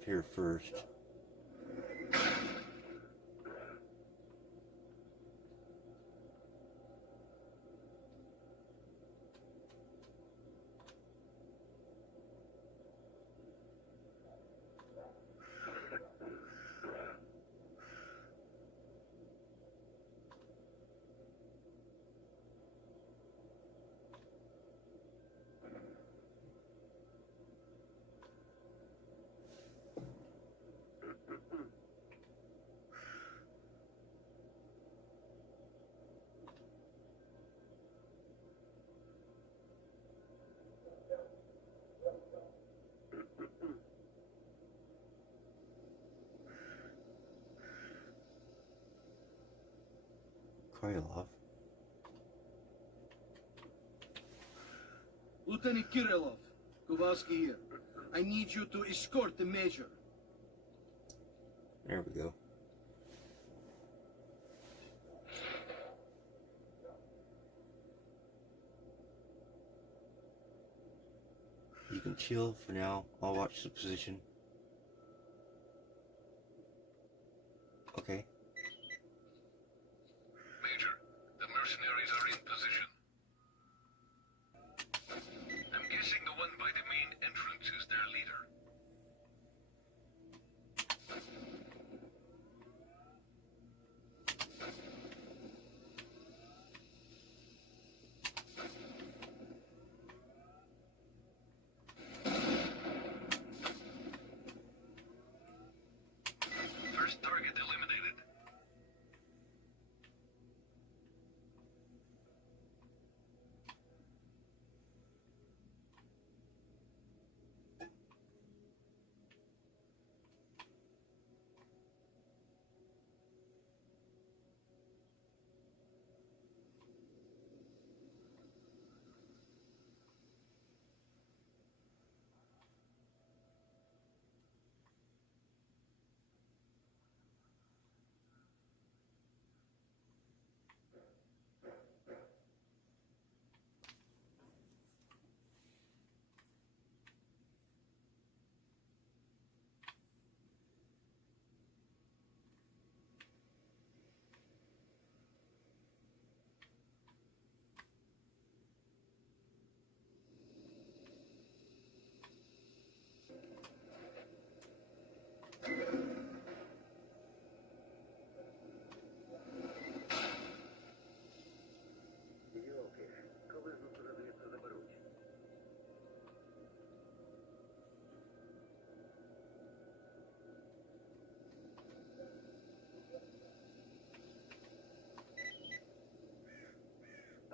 up here first. Krylov. Lieutenant Kirillov, Kowalski here. I need you to escort the Major. There we go. You can chill for now. I'll watch the position. Okay. Major, the mercenaries are in position. I'm guessing the one by the main entrance is their leader. First target eliminated.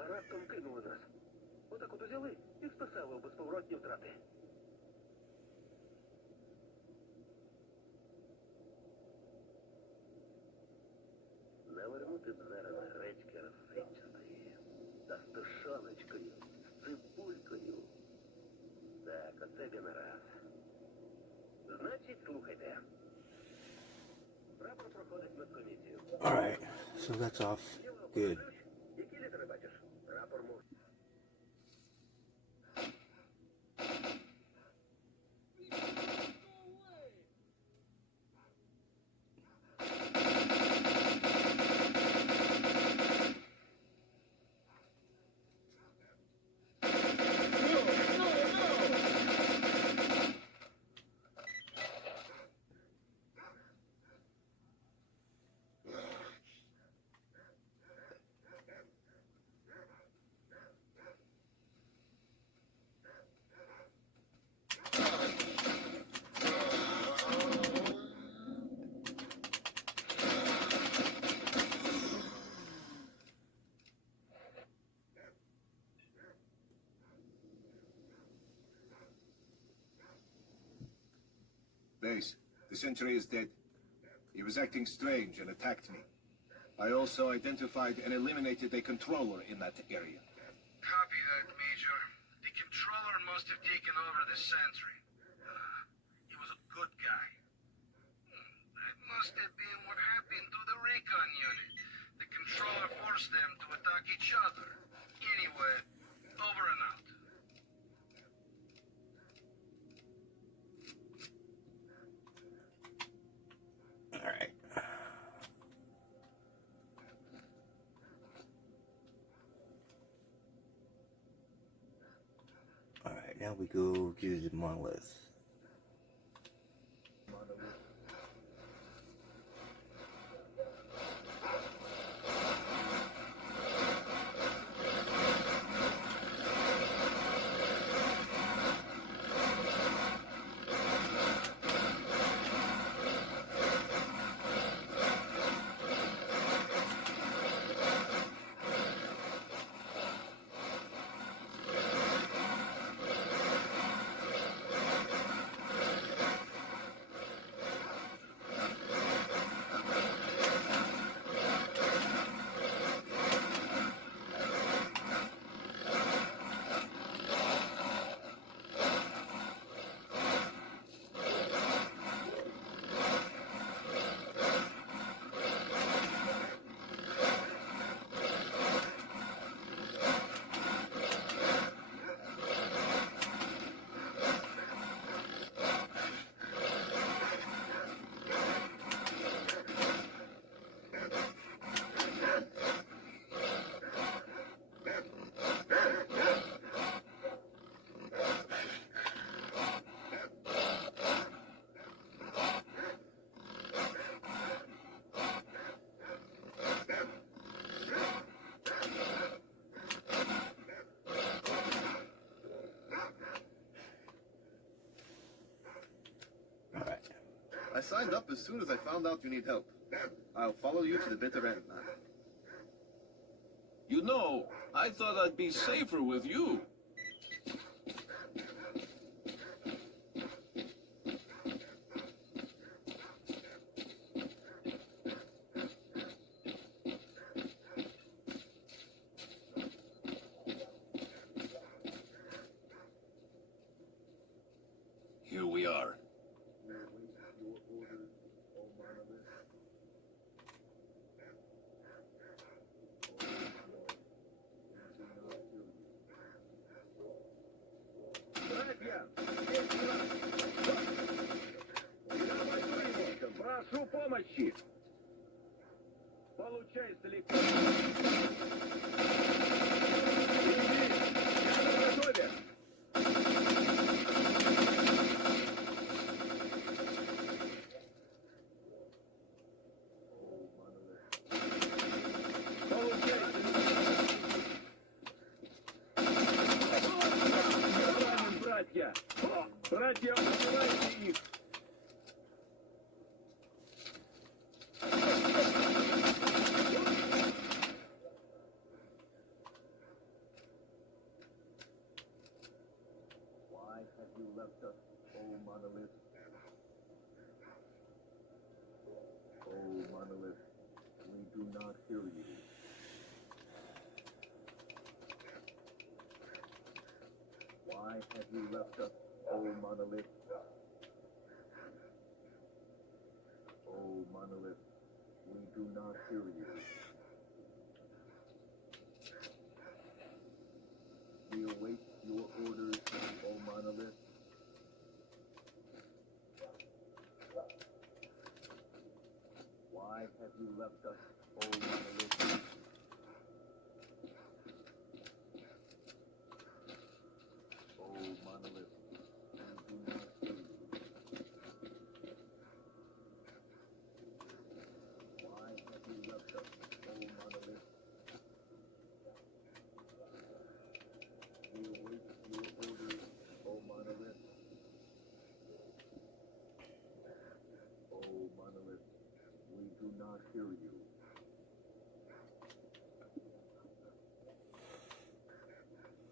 Раптом кинули нас. Отак от узяли і списали у безповоротні втрати. Навернути б зараз гречки розсипчатої. Та з тушоночкою, з цибулькою. Так, оце він раз. Значить, слухайте. Прапор проходить медкомісію. Alright, so that's off. Good. Які літери бачиш? Прапор мов. Base, the sentry is dead. He was acting strange and attacked me. I also identified and eliminated a controller in that area. Copy that, Major. The controller must have taken over the sentry. He was a good guy. That must have been what happened to the recon unit. The controller forced them to attack each other. Anyway, over and out. Now we go to the monolith. I signed up as soon as I found out you need help. I'll follow you to the bitter end, man. You know, I thought I'd be safer with you. Here we are. Прошу помощи. Получай S.T.A.L.K.E.R. Я на готове. Братья! Братья, убивайте их! Why have you left us, oh monolith? Oh monolith, we do not hear you. Why have you left us, oh monolith? Oh monolith, we do not hear you. We await your orders, oh monolith. Why have you left us, oh monolith? Oh monolith, we do not hear you. Why have you left us, oh monolith? We await your orders, oh monolith. Oh monolith, we do not hear you.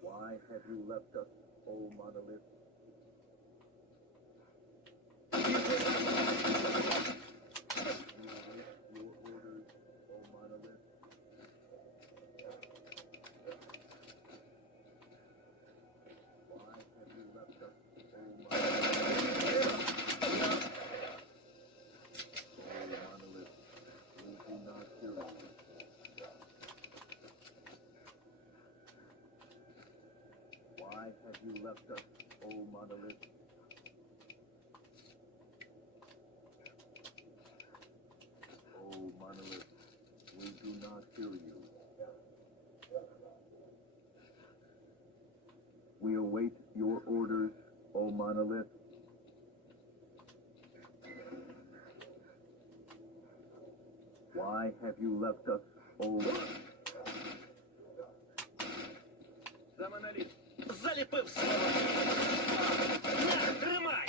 Why have you left us, oh monolith? We await your orders, oh monolith. Why have you left us, oh monolith? Oh monolith, we do not hear you. Why have you left us, oh monolith? Oh monolith, we do not hear you. We await your order. Why have you left us over? Самоналіт. Заліпив свого. На, тримай!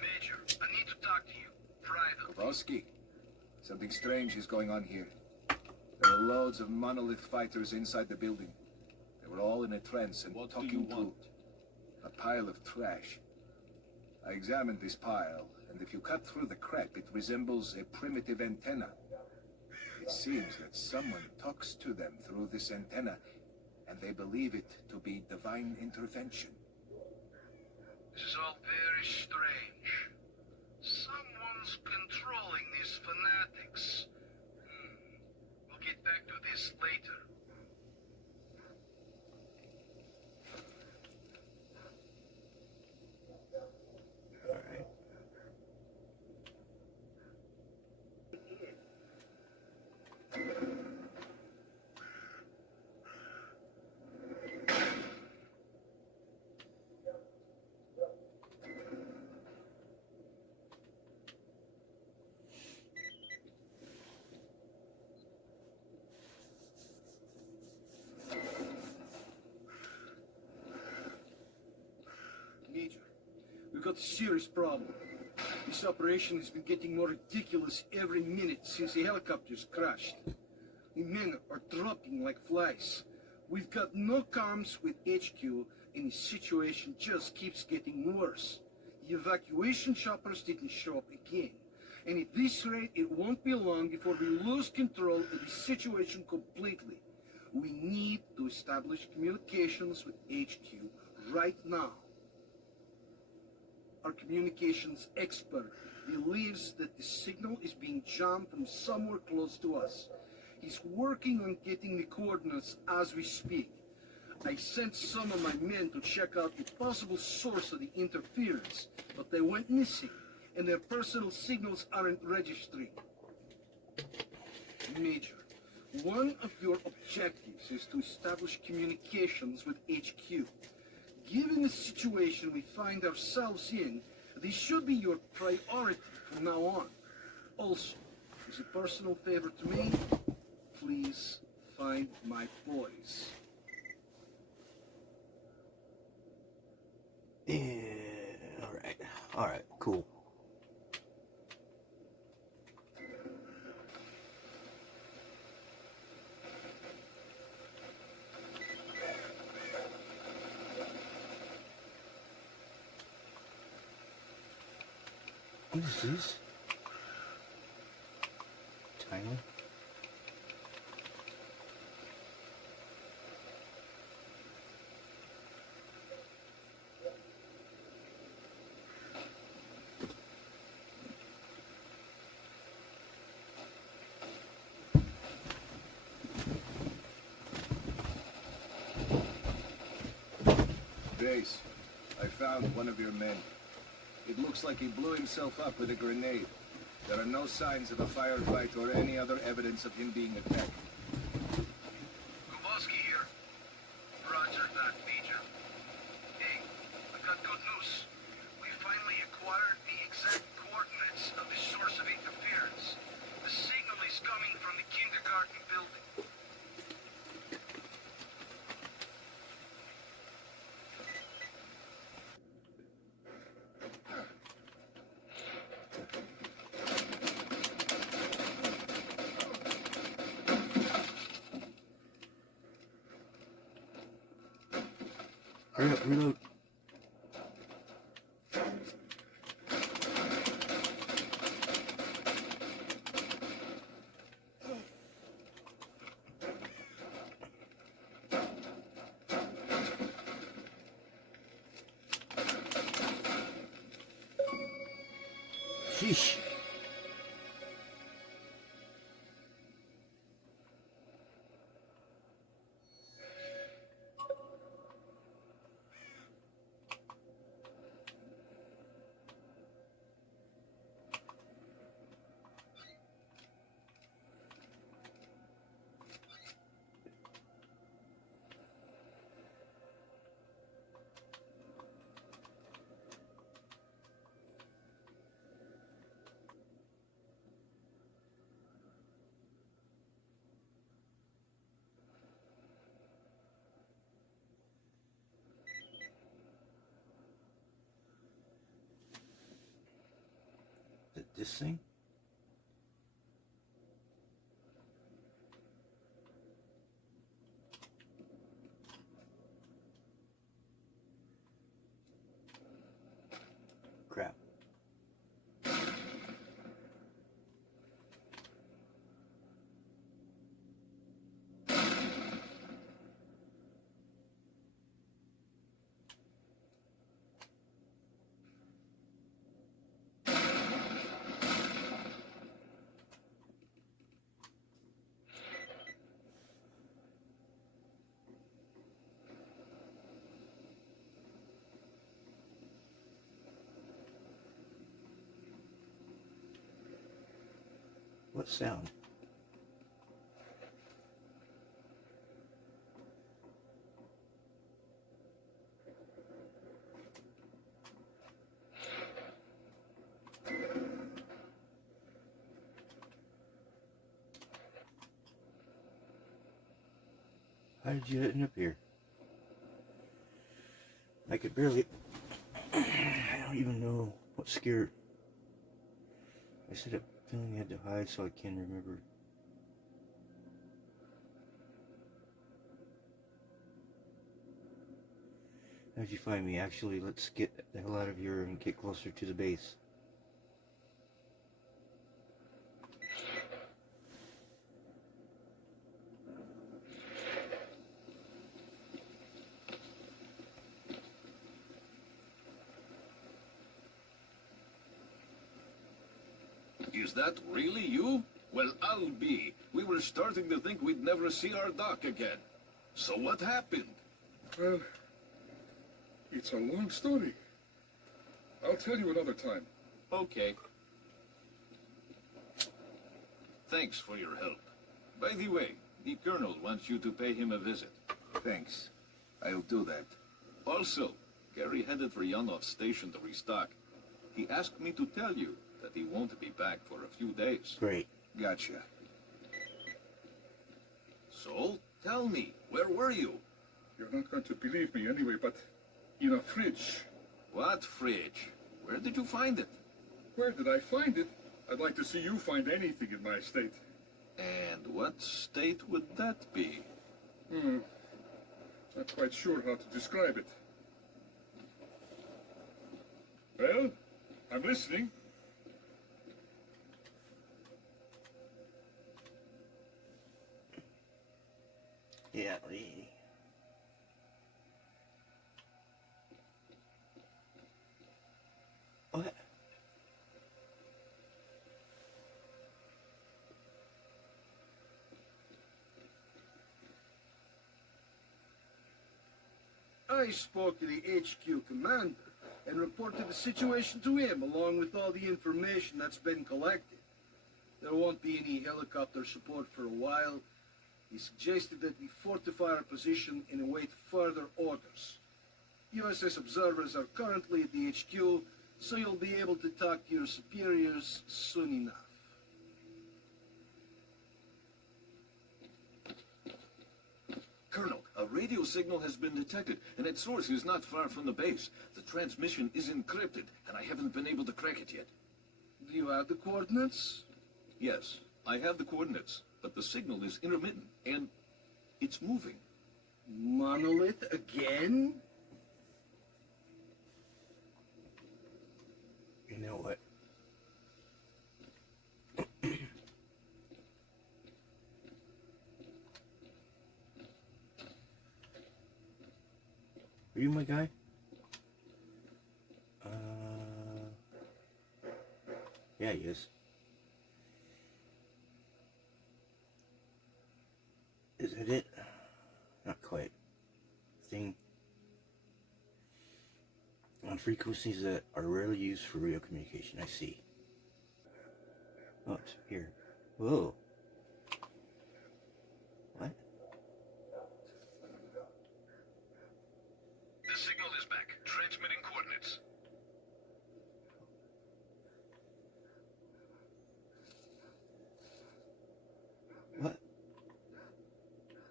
Major, I need to talk to you. Private. Kowalski, something strange is going on here. There are loads of monolith fighters inside the building. They were all in a trance and What do talking you to want? a pile of trash. I examined this pile, and if you cut through the crack, it resembles a primitive antenna. It seems that someone talks to them through this antenna, and they believe it to be divine intervention. This is all very strange. Someone's controlling these fanatics. We'll get back to this later. Alright. Major, we've got a serious problem. This operation has been getting more ridiculous every minute since the helicopters crashed. The men are dropping like flies. We've got no comms with HQ, and the situation just keeps getting worse. The evacuation choppers didn't show up again. And at this rate, it won't be long before we lose control of the situation completely. We need to establish communications with HQ right now. Our communications expert believes that the signal is being jammed from somewhere close to us. He's working on getting the coordinates as we speak. I sent some of my men to check out the possible source of the interference, but they went missing, and their personal signals aren't registering. Major, one of your objectives is to establish communications with HQ. Given the situation we find ourselves in, this should be your priority from now on. Also, as a personal favor to me, please find my boys. Yeah, alright. Alright, cool. What is this? Timer? Base, I found one of your men. It looks like he blew himself up with a grenade. There are no signs of a firefight or any other evidence of him being attacked. Kowalski here. Roger that, Major. Hey, I got good news. We finally acquired the exact coordinates of the source of interference. The signal is coming from the kindergarten building. Hurry up, reload. Sheesh. This thing? Crap. What sound? How did you end up here? I could barely... I don't even know what scared... I said a feeling I had to hide so I can remember. How'd you find me? Actually, let's get the hell out of here and get closer to the base. Is that really you? Well, I'll be. We were starting to think we'd never see our doc again. So what happened? Well, it's a long story. I'll tell you another time. Okay. Thanks for your help. By the way, the Colonel wants you to pay him a visit. Thanks. I'll do that. Also, Gary headed for Yanov's station to restock. He asked me to tell you that he won't be back for a few days. Great. Gotcha. So, tell me, where were you? You're not going to believe me anyway, but in a fridge. What fridge? Where did you find it? Where did I find it? I'd like to see you find anything in my state. And what state would that be? Not quite sure how to describe it. Well, I'm listening. Yeah, really. What? I spoke to the HQ commander and reported the situation to him along with all the information that's been collected. There won't be any helicopter support for a while. He suggested that we fortify our position and await further orders. USS observers are currently at the HQ, so you'll be able to talk to your superiors soon enough. Colonel, a radio signal has been detected, and its source is not far from the base. The transmission is encrypted, and I haven't been able to crack it yet. Do you have the coordinates? Yes, I have the coordinates, but the signal is intermittent, and it's moving. Monolith again? You know what? Are you my guy? Yeah, he is. Is that it? Not quite. Thing on frequencies that are rarely used for radio communication. I see. Oh, it's here. Whoa. What? The signal is back. Transmitting coordinates. What?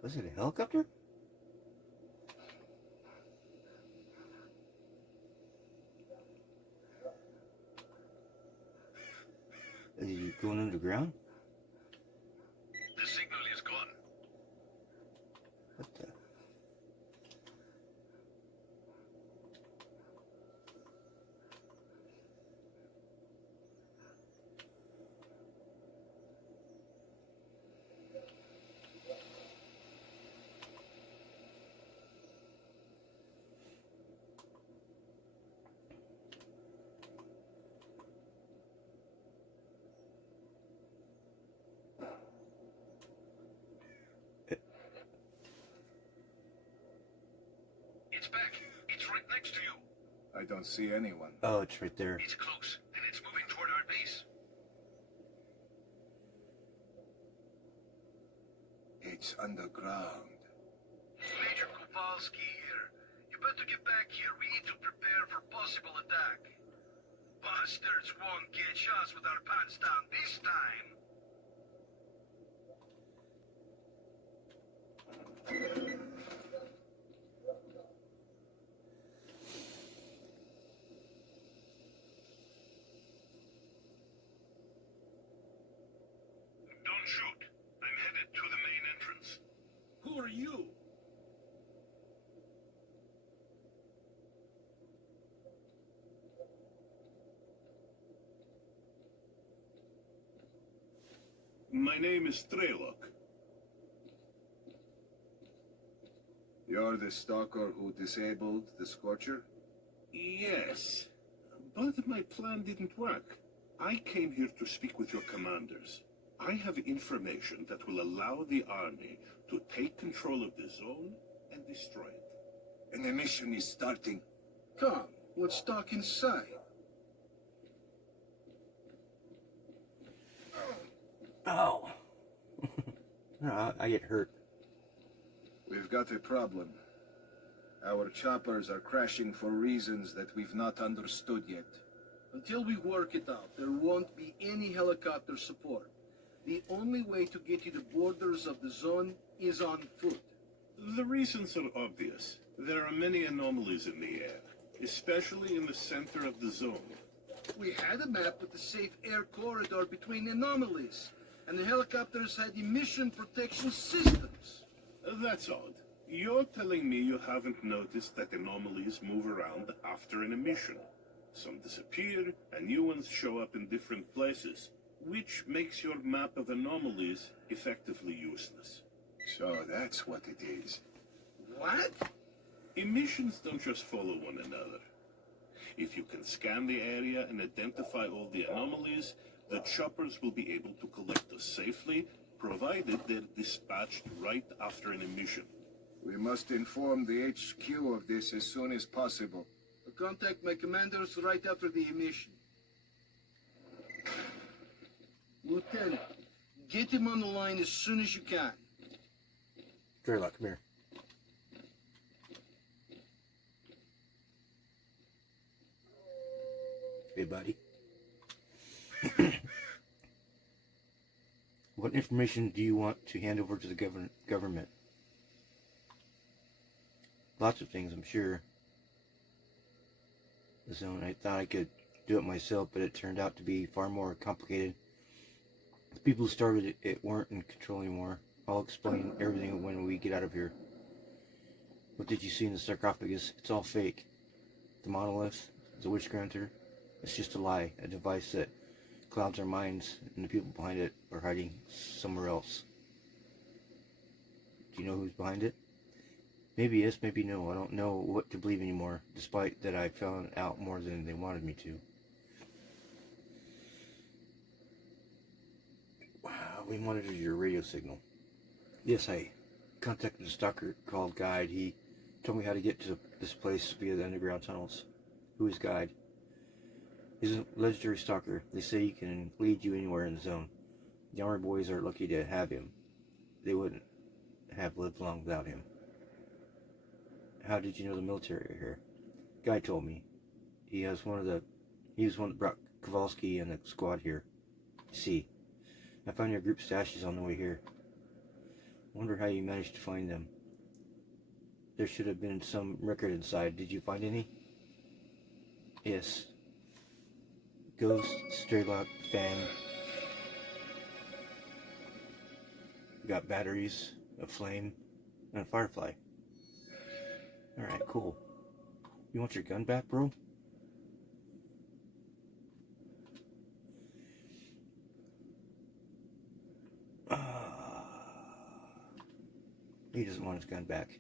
Was it a helicopter? Is he going underground? The signal is gone. What the? It's back. It's right next to you. I don't see anyone. Oh, it's right there. It's close, and it's moving toward our base. It's underground. Major Kowalski here. You better get back here. We need to prepare for possible attack. Bastards won't catch us with our pants down this time. Don't shoot. I'm headed to the main entrance. Who are you? My name is S.T.A.L.K.E.R. You're the stalker who disabled the Scorcher? Yes, but my plan didn't work. I came here to speak with your commanders. I have information that will allow the army to take control of the zone and destroy it. And the mission is starting. Come, let's talk inside. Oh. No, I get hurt. We've got a problem. Our choppers are crashing for reasons that we've not understood yet. Until we work it out, there won't be any helicopter support. The only way to get to the borders of the zone is on foot. The reasons are obvious. There are many anomalies in the air, especially in the center of the zone. We had a map with the safe air corridor between anomalies, and the helicopters had emission protection systems. That's odd. You're telling me you haven't noticed that anomalies move around after an emission. Some disappear, and new ones show up in different places, which makes your map of anomalies effectively useless. So that's what it is. What? Emissions don't just follow one another. If you can scan the area and identify all the anomalies, the choppers will be able to collect us safely, provided they're dispatched right after an emission. We must inform the HQ of this as soon as possible. I'll contact my commanders right after the emission. Lieutenant, get him on the line as soon as you can. Draylock, come here. Hey, buddy. What information do you want to hand over to the government? Lots of things, I'm sure. The zone, I thought I could do it myself, but it turned out to be far more complicated. The people who started it weren't in control anymore. I'll explain everything when we get out of here. What did you see in the sarcophagus? It's all fake. The monolith, the witch granter, it's just a lie, a device that clouds our minds, and the people behind it are hiding somewhere else. Do you know who's behind it? Maybe yes, maybe no. I don't know what to believe anymore, despite that I found out more than they wanted me to. We monitored your radio signal. Yes, I contacted a stalker called Guide. He told me how to get to this place via the underground tunnels. Who is Guide? He's a legendary stalker. They say he can lead you anywhere in the zone. The Army boys are lucky to have him. They wouldn't have lived long without him. How did you know the military are here? Guy told me. He was one that brought Kowalski and the squad here. See, I found your group stashes on the way here. Wonder how you managed to find them. There should have been some record inside. Did you find any? Yes. Ghost, Straylock, fan. We got batteries, a flame, and a firefly. Alright, cool. You want your gun back, bro? He doesn't want his gun back.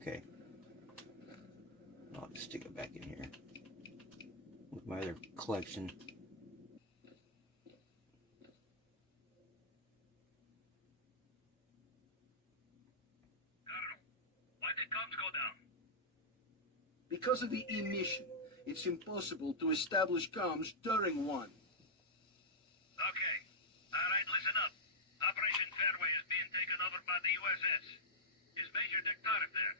Okay. I'll just stick it back in here. With my other collection. Why did comms go down? Because of the emission, it's impossible to establish comms during one. Okay. All right, listen up. Operation Fairway is being taken over by the USS. Is Major S.T.A.L.K.E.R there?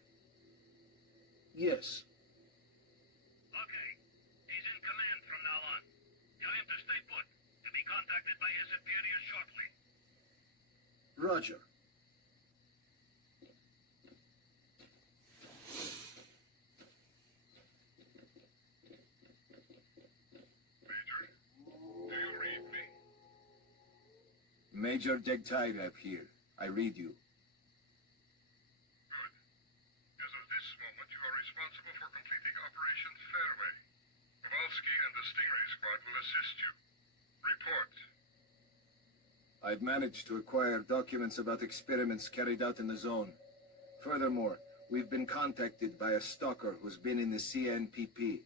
Yes. Okay. He's in command from now on. Tell him to stay put. To be contacted by his superior shortly. Roger. Major, do you read me? Major S.T.A.L.K.E.R here. I read you. Good. As of this moment, you are responsible for completing Operation Fairway. Kowalski and the Stingray squad will assist you. Report. I've managed to acquire documents about experiments carried out in the zone. Furthermore, we've been contacted by a stalker who's been in the CNPP.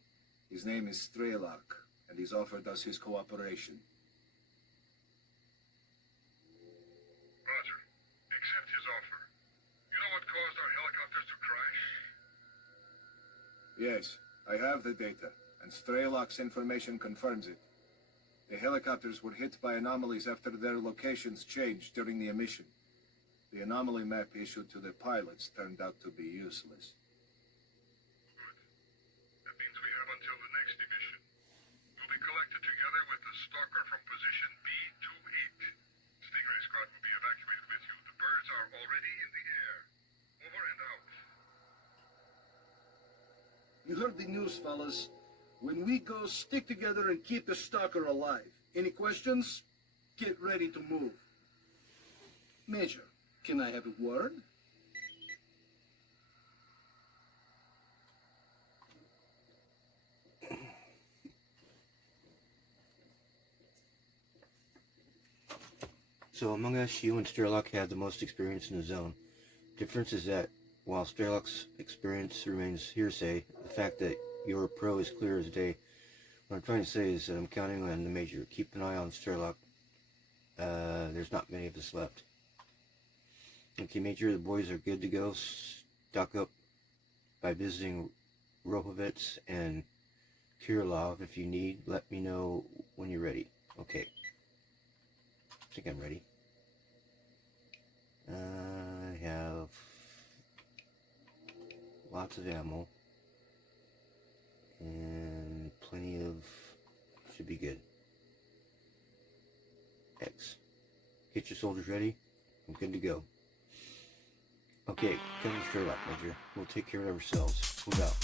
His name is S.T.A.L.K.E.R, and he's offered us his cooperation. Roger. Accept his offer. You know what caused our helicopters to crash? Yes, I have the data, and S.T.A.L.K.E.R.'s information confirms it. The helicopters were hit by anomalies after their locations changed during the emission. The anomaly map issued to the pilots turned out to be useless. Good. That means we have until the next emission. We'll be collected together with the stalker from position B28. Stingray squad will be evacuated with you. The birds are already in the air. Over and out. You heard the news, fellas. When we go, stick together and keep the stalker alive. Any questions? Get ready to move. Major, can I have a word? So among us, you and S.T.A.L.K.E.R have the most experience in the zone. Difference is that while S.T.A.L.K.E.'s experience remains hearsay, the fact that you're a pro is clear as day. What I'm trying to say is that I'm counting on the Major. Keep an eye on S.T.A.L.K.E.R. There's not many of us left. Okay, Major, the boys are good to go. Stock up by visiting Rohovitz and Kirilov. If you need, let me know when you're ready. Okay. I think I'm ready. I have lots of ammo. And plenty of, should be good. X. Get your soldiers ready. I'm good to go. Okay, coming straight up, Major. We'll take care of ourselves. Move out.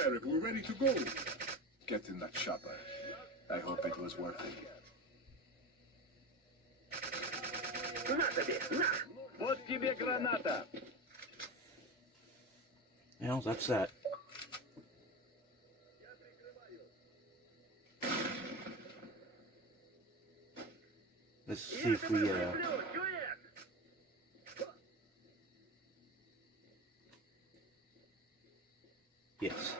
fire if we're ready to go. Get in that chopper. I hope it was worth it. На тебе, на! Вот тебе граната! Well, that's that. Let's see if we, yes.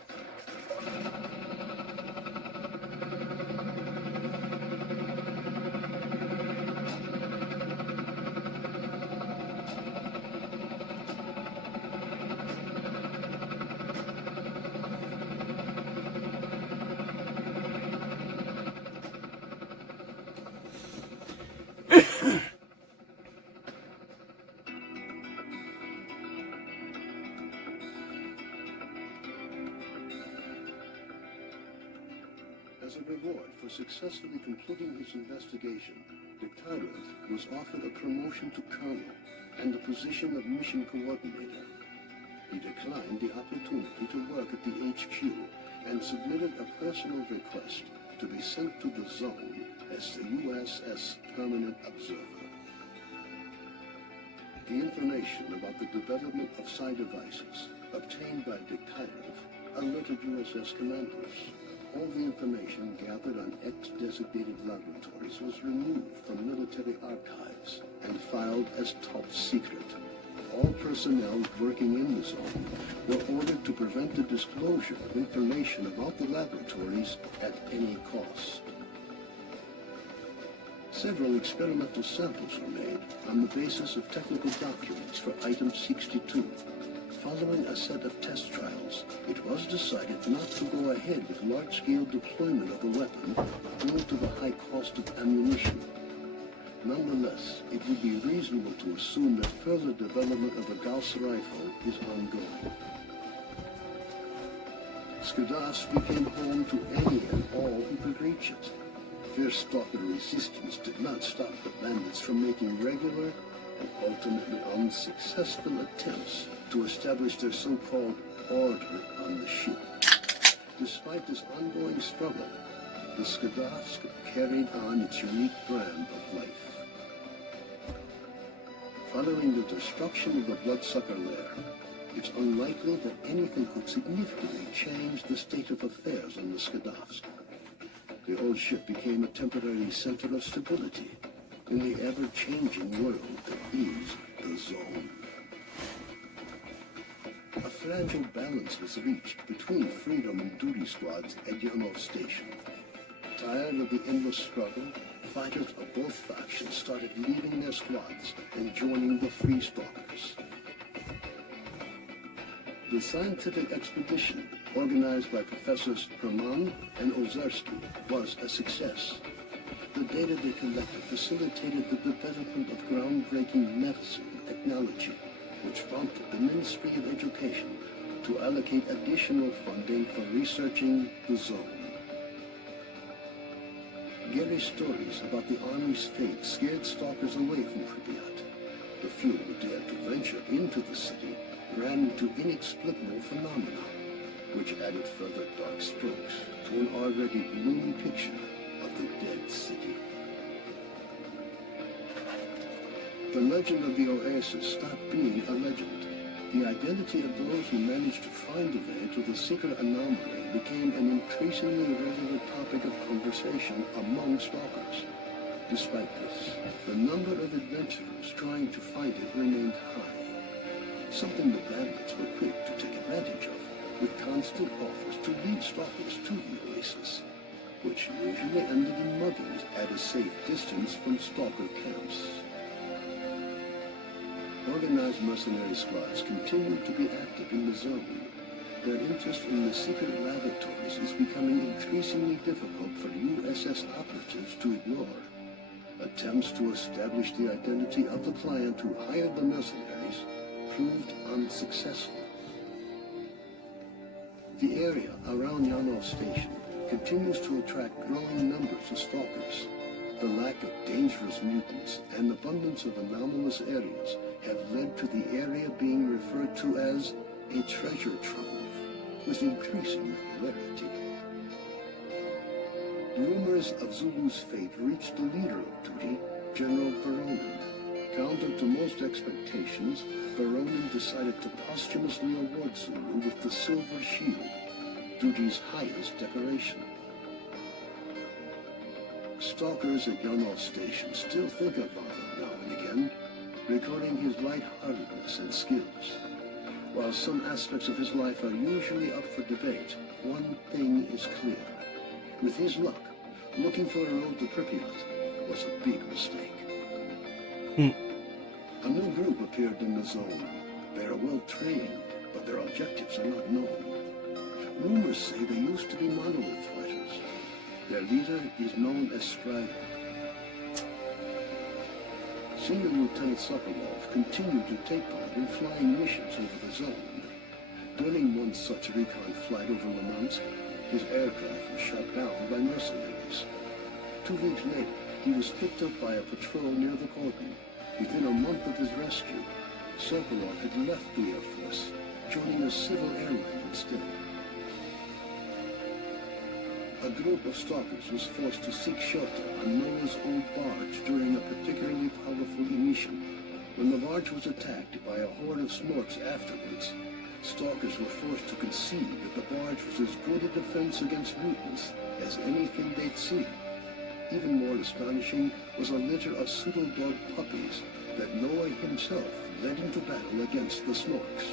As a reward for successfully concluding his investigation, S.T.A.L.K.E.R was offered a promotion to colonel and the position of mission coordinator. He declined the opportunity to work at the HQ and submitted a personal request to be sent to the zone as the USS Permanent Observer. The information about the development of psi devices obtained by S.T.A.L.K.E.R alerted USS commanders. All the information gathered on X-designated laboratories was removed from military archives and filed as top secret. All personnel working in the zone were ordered to prevent the disclosure of information about the laboratories at any cost. Several experimental samples were made on the basis of technical documents for Item 62. Following a set of test trials, it was decided not to go ahead with large-scale deployment of the weapon due to the high cost of ammunition. Nonetheless, it would be reasonable to assume that further development of a Gauss rifle is ongoing. Skadovsk became home to any and all who could reach it. Fierce stalker resistance did not stop the bandits from making regular and ultimately unsuccessful attempts to establish their so-called order on the ship. Despite this ongoing struggle, the Skadovsk carried on its unique brand of life. Following the destruction of the Bloodsucker Lair, it's unlikely that anything could significantly change the state of affairs on the Skadovsk. The old ship became a temporary center of stability in the ever-changing world that is the zone. A fragile balance was reached between freedom and duty squads at Yanov Station. Tired of the endless struggle, fighters of both factions started leaving their squads and joining the Free Stalkers. The scientific expedition, organized by Professors Herman and Ozerski, was a success. The data they collected facilitated the development of groundbreaking medicine and technology, which prompted the Ministry of Education to allocate additional funding for researching the zone. Gary's stories about the Army's fate scared stalkers away from Pripyat. The few who dared to venture into the city ran into inexplicable phenomena, which added further dark strokes to an already gloomy picture of the dead city. The legend of the Oasis stopped being a legend. The identity of those who managed to find the way to the secret anomaly became an increasingly regular topic of conversation among stalkers. Despite this, the number of adventurers trying to find it remained high, something the bandits were quick to take advantage of, with constant offers to lead stalkers to the Oasis, which usually ended in muggings at a safe distance from stalker camps. Organized mercenary squads continue to be active in the zone. Their interest in the secret laboratories is becoming increasingly difficult for USS operatives to ignore. Attempts to establish the identity of the client who hired the mercenaries proved unsuccessful. The area around Yanov Station continues to attract growing numbers of stalkers. The lack of dangerous mutants and abundance of anomalous areas have led to the area being referred to as a treasure trove. with increasing regularity. Rumors of Zulu's fate reached the leader of duty, General Baronin. Counter to most expectations, Baronin decided to posthumously award Zulu with the Silver Shield, duty's highest decoration. Stalkers at Vano Station still think of Vano now and again, recording his lightheartedness and skills. While some aspects of his life are usually up for debate, one thing is clear. With his luck, looking for a road to Pripyat was a big mistake. A new group appeared in the zone. They are well trained, but their objectives are not known. Rumors say they used to be monolith fighters. Their leader is known as S.T.A.L.K.E.R. Senior Lieutenant Sokolov continued to take part in flying missions over the zone. During one such recon flight over Murmansk, his aircraft was shot down by mercenaries. 2 weeks later, he was picked up by a patrol near the cordon. Within a month of his rescue, Sokolov had left the Air Force, joining a civil airline instead. A group of stalkers was forced to seek shelter on Noah's old barge during a particularly powerful emission. When the barge was attacked by a horde of snorks afterwards, stalkers were forced to concede that the barge was as good a defense against mutants as anything they'd seen. Even more astonishing was a litter of pseudo-dog puppies that Noah himself led into battle against the snorks.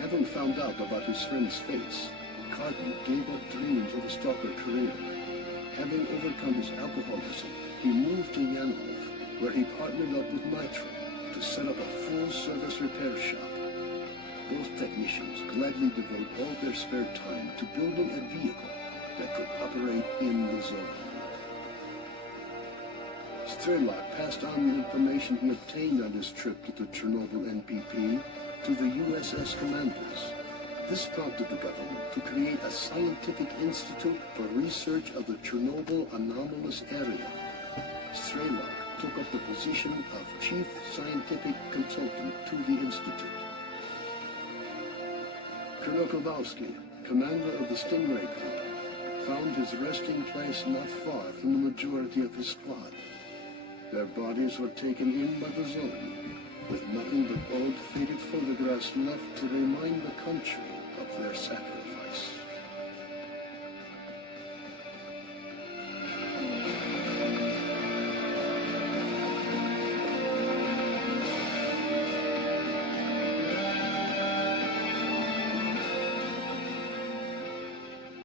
Having found out about his friend's fates, Carton gave up dreams of a stalker career. Having overcome his alcoholism, he moved to Yanov, where he partnered up with Nitro to set up a full-service repair shop. Both technicians gladly devote all their spare time to building a vehicle that could operate in the zone. S.T.A.L.K.E.R passed on the information he obtained on his trip to the Chernobyl NPP to the USS commanders. This prompted the government to create a scientific institute for research of the Chernobyl anomalous area. S.T.A.L.K.E.R took up the position of chief scientific consultant to the institute. Colonel Kowalski, commander of the Stingray Group, found his resting place not far from the majority of his squad. Their bodies were taken in by the zone, with nothing but old faded photographs left to remind the country of their sacrifice.